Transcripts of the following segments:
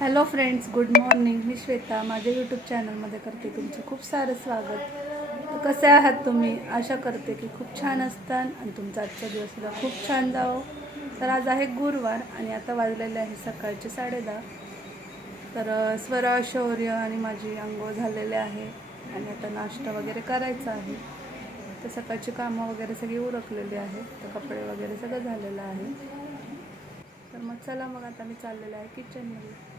Hello friends good morning मी श्वेता. माझ्या YouTube चॅनलमध्ये करते तुमचं खूप सारं स्वागत. तर कसे आहात तुम्ही? आशा करते की खूप छान असताल आणि तुमचा आजचा दिवससुद्धा खूप छान जावो. तर आज आहे गुरुवार आणि आता वाजलेले आहे सकाळचे साडेदहा. तर स्वरा शौर्य आणि माझी आंघोळ झालेले आहे आणि आता नाश्ता वगैरे करायचा आहे. तर सकाळची कामं वगैरे सगळी उरकलेली आहेत. तर कपडे वगैरे सगळं झालेलं आहे. तर मग चला मग आता मी चाललेलं आहे किचनमध्ये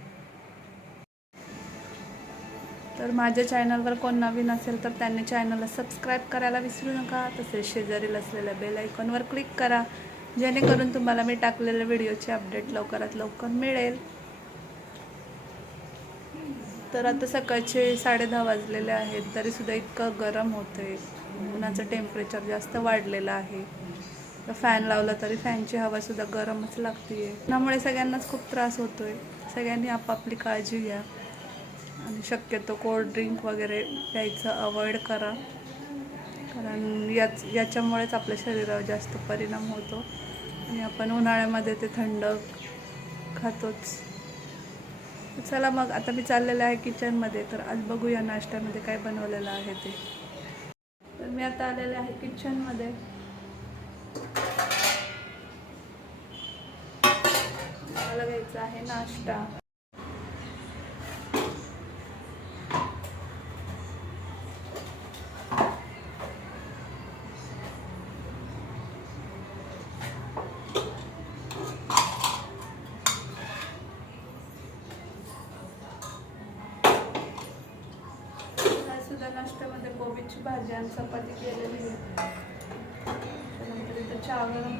तर माझ्या चॅनलवर कोण नवीन असेल तर त्यांनी चॅनलला सबस्क्राईब करायला विसरू नका. तसेच शेजारील असलेल्या बेल आयकॉनवर क्लिक करा. जेणेकरून तुम्हाला मी टाकलेल्या व्हिडिओचे अपडेट लवकरात लवकर मिळेल. तर आता सकाळचे साडे दहा वाजलेले आहेत. तरीसुद्धा इतकं गरम होतंय. उन्हाचं टेम्परेचर जास्त वाढलेलं आहे. तर फॅन लावला तरी फॅनची हवासुद्धा गरमच लागते त्यामुळे सगळ्यांनाच खूप त्रास होतोय. सगळ्यांनी आपापली काळजी घ्या. आणि शक्यतो कोल्ड ड्रिंक वगैरे प्यायचं अवॉइड करा. कारण याच याच्यामुळेच आपल्या शरीरावर जास्त परिणाम होतो. आणि आपण उन्हाळ्यामध्ये ते थंड खातोच. चला मग आता मी चाललेलं आहे किचनमध्ये तर आज बघूया नाश्त्यामध्ये काय बनवलेलं आहे ते. तर मी आता आलेले आहे किचनमध्ये मला घ्यायचा आहे नाश्ता काय सुद्धा नाश्त्यामध्ये भाजी आणि चपाती केलेली आहे. त्यानंतर इथं चहा गरम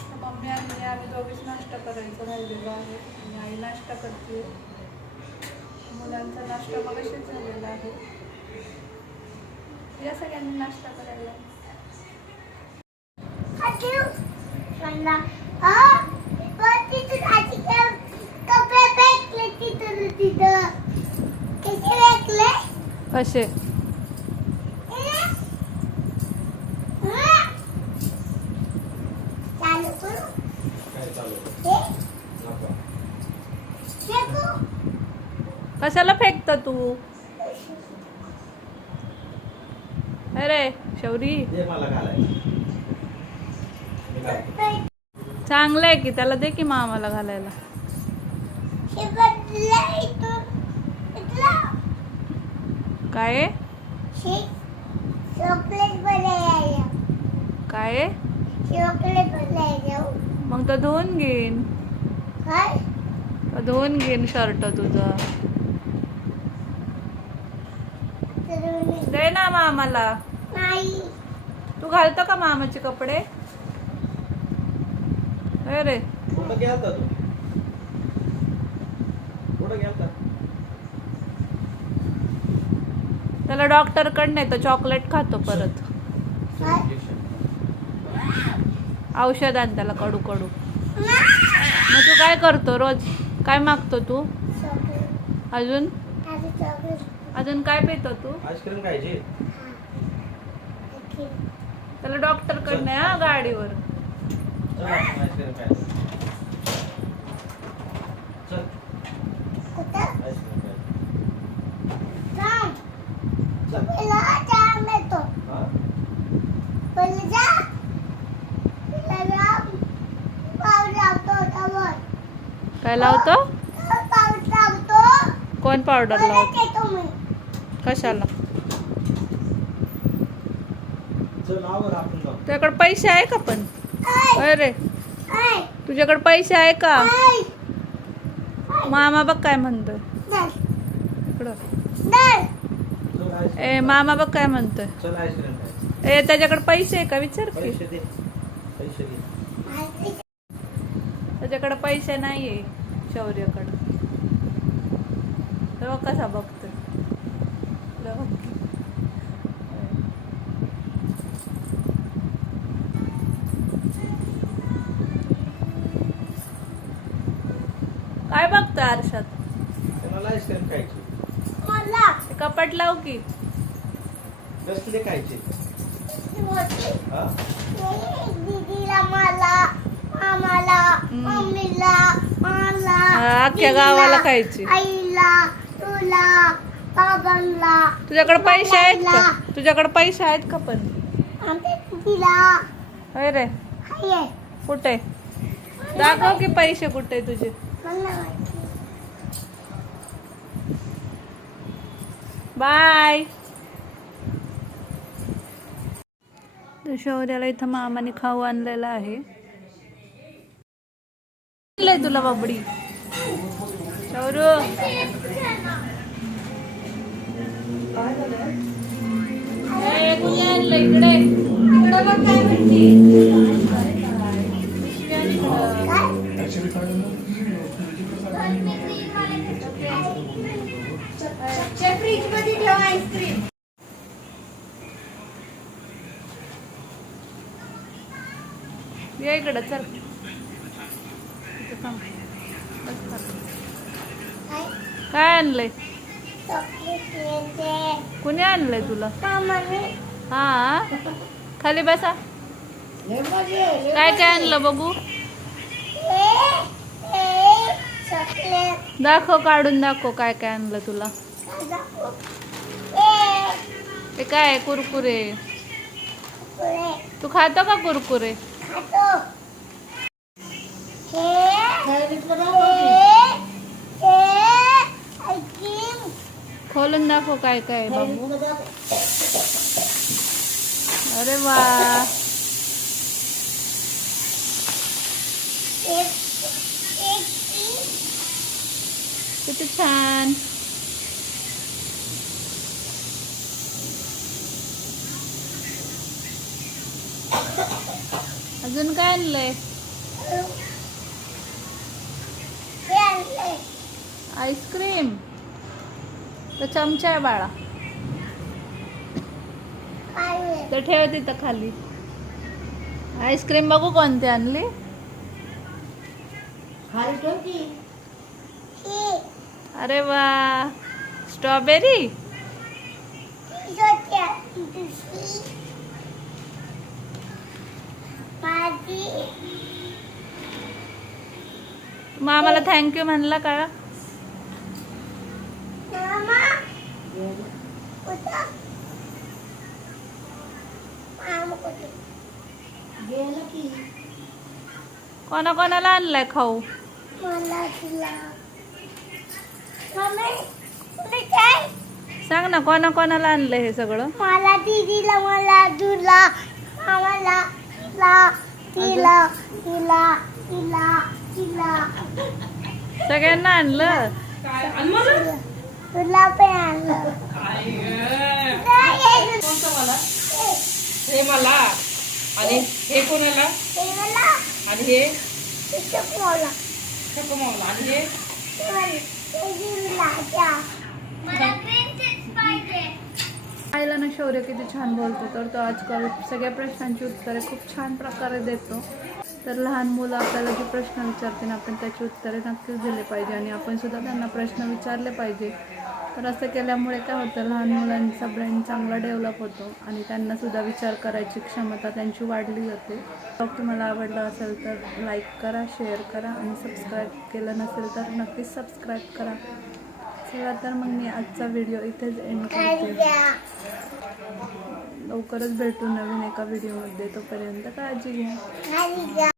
तर मम्मी आणि मी आम्ही दोघीच नाश्ता करायचा राहिलेलो आहे. आणि आई नाश्ता करते. मुलांचा नाश्ता मगाशीच झालेला आहे. या सगळ्यांनी नाश्ता करायला. कसे कशाला फेकत तू? अरे शौरी. चांगलं आहे की त्याला दे की मामाला घालायला. काय काय मग तर धुवून घेईन. धुवून घेईन शर्ट तुझं. दे ना मामाला. नाही. तू घालतो का मामाचे कपडे? अरे कुठं गेलता तू? कुठं गेलता? त्याला डॉक्टरकडे तो चॉकलेट खातो परत. औषध आण त्याला कडू कडू. मग तू काय करतो रोज? काय मागतो तू? अजून? अजून काय पितो तू? आईस्क्रीम खायची? त्याला डॉक्टरकडे हा गाडीवर. काय लावतो? कोण पावडर लावतो? कशाला? तुझ्याकडे पैसे आहे का पण? अरे तुझ्याकडे पैसे आहे का? मामा बघ काय म्हणतोय. इकडं ए मामा बघ काय म्हणतोय. ए त्याच्याकडे पैसे आहे का? विचार की. पैसे त्याच्याकडे पैसे नाहीये शौर्यकडं. कसा बघतोय? काय बघतोय आरशात. कपाट लाव की. कसले खायचे? अख्ख्या गावाला खायची. आईला तुला बाबांना तुझ्याकडे पैसे आहेत का? तुझ्याकडे पैसे आहेत का पण? होय रे. कुठे? दाखव की पैसे कुठे तुझे. बाय. शौर्याला इथं मामाने खाऊ आणलेला आहे. तुला बाबडी. शौरू ए, कुणी इकडे? इकडे बघ काय म्हणते. ये इकडं चल. काय? आणलंय? कुणी आणलंय तुला? हा खाली बसा. काय काय आणलं बघू? दाखव काढून दाखव काय काय आणलं तुला. ते काय कुरकुरे? तू खातो का कुरकुरे? खातो हे हे हे आईस्क्रीम खोलून दाखव काय काय आहे बाबू अरे वा एक एक किती छान अजून काय आणलंय? आणले आईस्क्रीम. तर चमचा आहे बाळा. तर ठेव तिथं खाली. आईस्क्रीम बघू कोणती आणली? ही अरे वा. स्ट्रॉबेरी? आम्हाला थँक्यू म्हणला का? कोणा कोणाला आणलाय खाऊ? सांग ना कोणा कोणाला आणलंय हे सगळं? मला दीदीला मला तुला मामाला तिला तिला तिला तिला सगळ्यांना आणलं? तुला पण आणलं. काय आहे? हे मला. आणि हे कोणाला? हे मला. आणि हे? इथं मला कमावला आणि हे? मला. मला पाहिजे आईला ना शौर्य किती छान बोलतो तर तो आजकाल सगळ्या प्रश्नांची उत्तरे खूप छान प्रकारे देतो. तर लहान मुलं आपल्याला जे प्रश्न विचारते ना आपण त्याची उत्तरे नक्कीच दिले पाहिजे आणि आपण सुद्धा त्यांना प्रश्न विचारले पाहिजे. तर असं केल्यामुळे काय होतं लहान मुलांचा ब्रेन चांगला डेव्हलप होतो आणि त्यांनासुद्धा विचार करायची क्षमता त्यांची वाढली जाते. ब्लॉग तुम्हाला आवडला असेल तर लाईक करा शेअर करा आणि सबस्क्राईब केलं नसेल तर नक्कीच सबस्क्राईब करा. चला तर मग मी आजचा व्हिडिओ इथेच एंड करते. लवकरच भेटू नवीन एका व्हिडिओमध्ये तोपर्यंत काळजी घ्या.